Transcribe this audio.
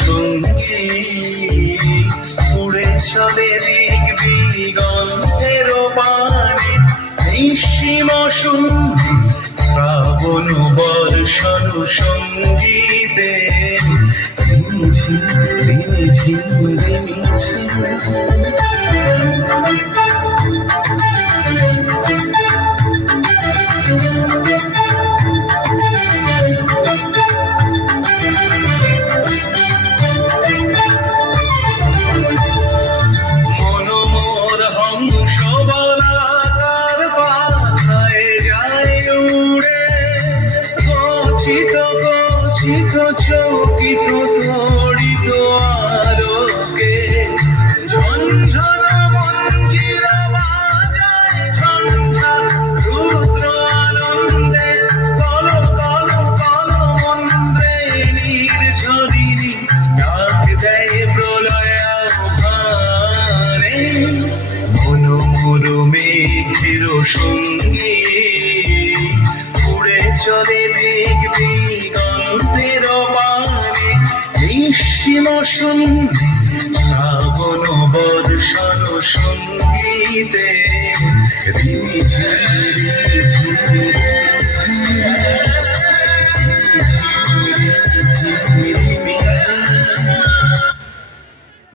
সঙ্গে উড়ে চলে দিক দিগন্তের পানে নিঃসীম শুনবি শ্রাবণ বর্ষণ সঙ্গীতে রিমিঝিম রিমিঝিম রিমিঝিম চকিত তড়িত আলোকে ঝঞ্ঝন মঞ্জির বাজায় ঝঞ্ঝা রুদ্র আনন্দে কল কল কল মন্ত্রে নির্ঝরিণী ডাক দেয় প্রলয় আহ্বানে মনোমর মেঘের সঙ্গে উড়ে চলে দিক দিগন্তের পানে নিঃসীম শুনবি শ্রাবণ বর্ষণ সঙ্গীতে রিমিঝিম রিমিঝিম